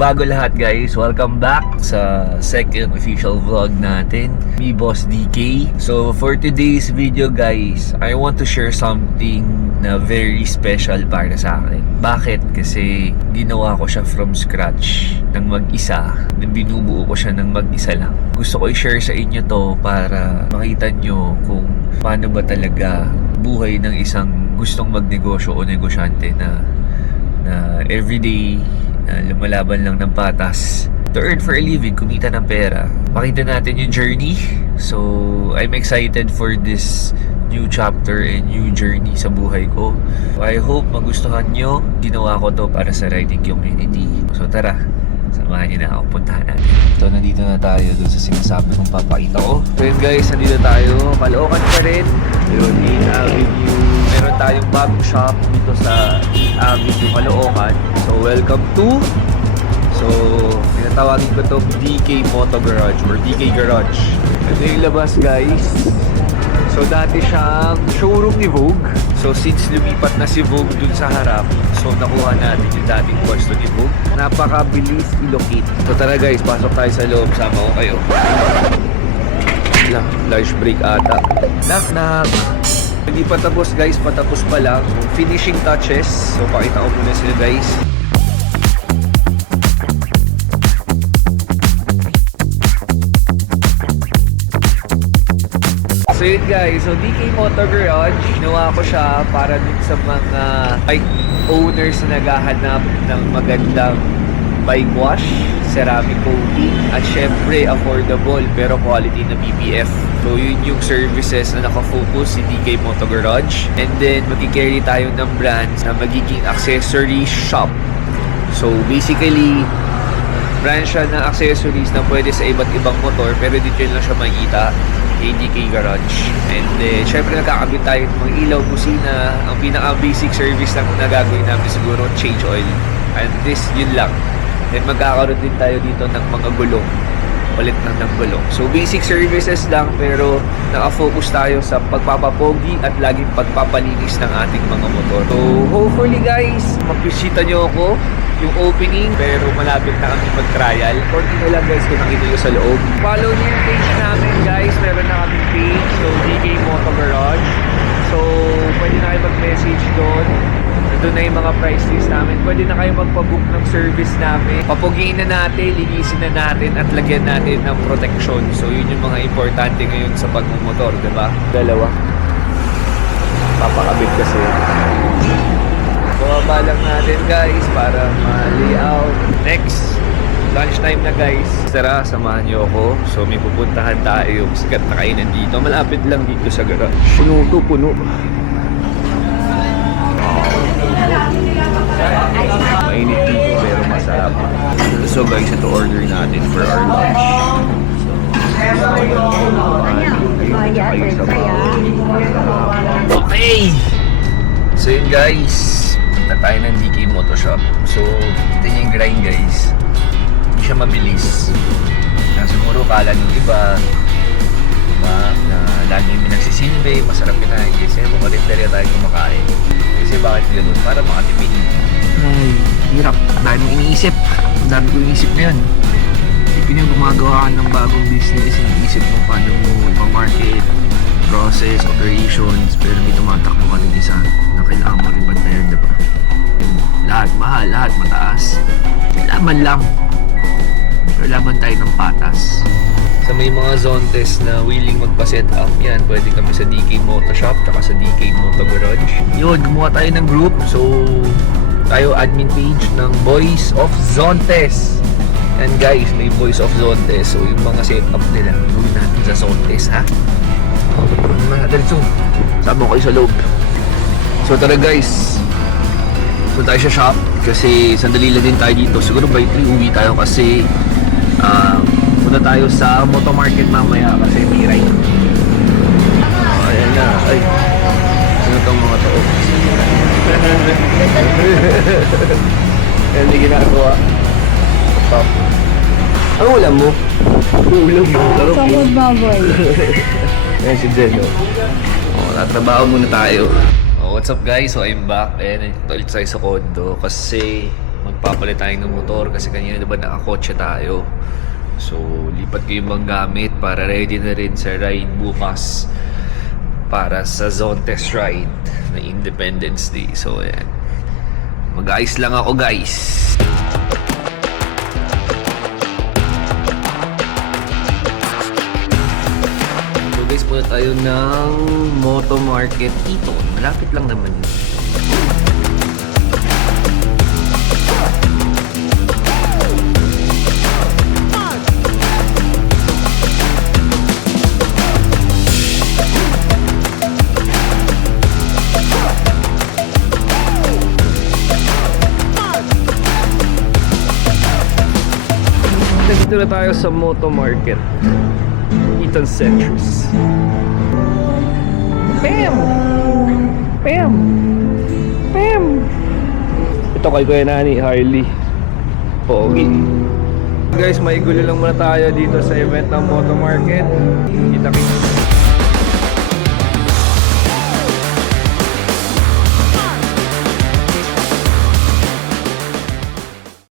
bago lahat guys, welcome back sa second official vlog natin, me Boss DK. So for today's video guys, I want to share something na very special para sa akin. Bakit? Kasi ginawa ko siya from scratch ng mag-isa, binubuo ko siya ng mag-isa lang. Gusto ko i-share sa inyo to para makita nyo kung paano ba talaga buhay ng isang gustong magnegosyo o negosyante na everyday lumalaban lang ng patas to earn for a living, kumita ng pera. Pakita natin yung journey. So I'm excited for this new chapter and new journey sa buhay ko. I hope magustuhan nyo. Ginawa ko to para sa riding community. So tara, samahan nyo na ako, puntahan natin. So nandito na tayo doon sa sinasabi kong papakita ko. So yun guys, nandito tayo, Caloocan pa rin. Yun, 8th Avenue. Meron tayong bagong shop dito sa 8th Avenue, Caloocan. So welcome to, so tinatawagin ko to DK Moto Garage or DK Garage. Ito yung labas guys. So dati siyang showroom ni Vogue. So since lumipat na si Vogue dun sa harap, so nakuha natin yung dating pwesto ni Vogue. Napakabilis i-locate. So tara guys, pasok tayo sa loob. Sama ko kayo. Large break ata. Knock. Hindi pa tapos guys, patapos pa lang. Finishing touches. So pakita ko muna sila guys. So yun guys, so DK Moto Garage, ginawa ko siya para dun sa mga bike owners na naghahanap ng magandang bike wash, ceramic coating, at syempre affordable pero quality na BPF. So yun yung services na nakafocus si DK Moto Garage. And then magkikarry tayo ng brands na magiging accessory shop. So basically, brand siya ng accessories na pwede sa iba't ibang motor pero dito lang siya makikita. DK Garage. And syempre nagkakabit tayo ng mga ilaw, busina. Ang pinaka-basic service lang na gagawin namin siguro change oil. And this, yun lang. Then magkakaroon din tayo dito ng mga gulong. Palit lang ng gulong. So basic services lang pero naka-focus tayo sa pagpapapogi at laging pagpapalinis ng ating mga motor. So hopefully guys, magbisita nyo ako yung opening, pero malapit na kami mag-trial. Konti na lang guys kung nakita nyo sa loob. Follow nyo yung page namin guys. Meron na kami page. So DK Moto Garage. So pwede na kayo mag-message doon. Doon na yung mga price list namin. Pwede na kayo magpabook ng service namin. Papugiin na natin, linisin na natin, at lagyan natin ng protection. So yun yung mga importante ngayon sa pagmumotor, diba? Dalawa. Papakabit kasi. Bumaba lang natin guys para ma-layout. Next, lunchtime na guys. Tara, samahan nyo ako. So may pupuntahan tayo. Sikat na kainan dito. Malapit lang dito sa garage. Puno to, puno. Mainit dito pero masarap. So guys, ito order natin for our lunch. Okay! So yun guys, punta tayo ng DK Moto Shop. So, kita niyo yung grind guys. Hindi siya mabilis. Na siguro kala ng iba, diba, na lagi may nagsisilbi, masarap kinain. Kasi makarinderya tayo kumakain. Kasi bakit ganun? Para makatipid. Ay, hirap. Ang dami mong iniisip. Ang dami ko iniisip na yun. Isipin yung gumagawa ka ng bagong business, iniisip mo paano mo ipamarket, process, operations, pero may tumatakbo ka din isa na kailangan mo rin bantayan, diba? Lahat mahal, lahat mataas. Kailangan lang. Kailangan tayo ng patas. Sa may mga zontes na willing magpa-set up, yan, pwede kami sa DK Moto Shop tsaka sa DK Moto Garage. Yun, gumawa tayo ng group. So, tayo admin page ng Boys of Zontes. And guys, may Boys of Zontes. So, yung mga setup nila, gawin natin sa Zontes, ha? Diretso, sama ko kayo sa loob. So tara guys, so tayo sa shop kasi sandali lang din tayo dito. Siguro by 3 uwi tayo kasi punta tayo sa Moto Market mamaya kasi may ride. Ayan na, ay sino itong mga to? Ayan, hindi ginagawa. Stop. Ano ulam mo? Ulam mo? Sangod baboy. Ayan si Jello. Natrabaho muna tayo. What's up guys? So I'm back and ito ulit tayo sa kondo kasi magpapalit tayo ng motor kasi kanina diba nakakotse tayo. So lipat ko yung mga gamit para ready na rin sa ride bukas para sa zone test ride na Independence Day. So ayan, mag-ayos lang ako guys. So guys, punta tayo ng Moto Market dito. Malapit lang naman yun. Dito na tayo sa Moto Market, Eaton Centris. Bam! Bam! Bam! Ito kay Kuya Nani, Harley. Pogi. Guys, may gulo lang muna tayo dito sa event ng Moto Market. Kita-kita.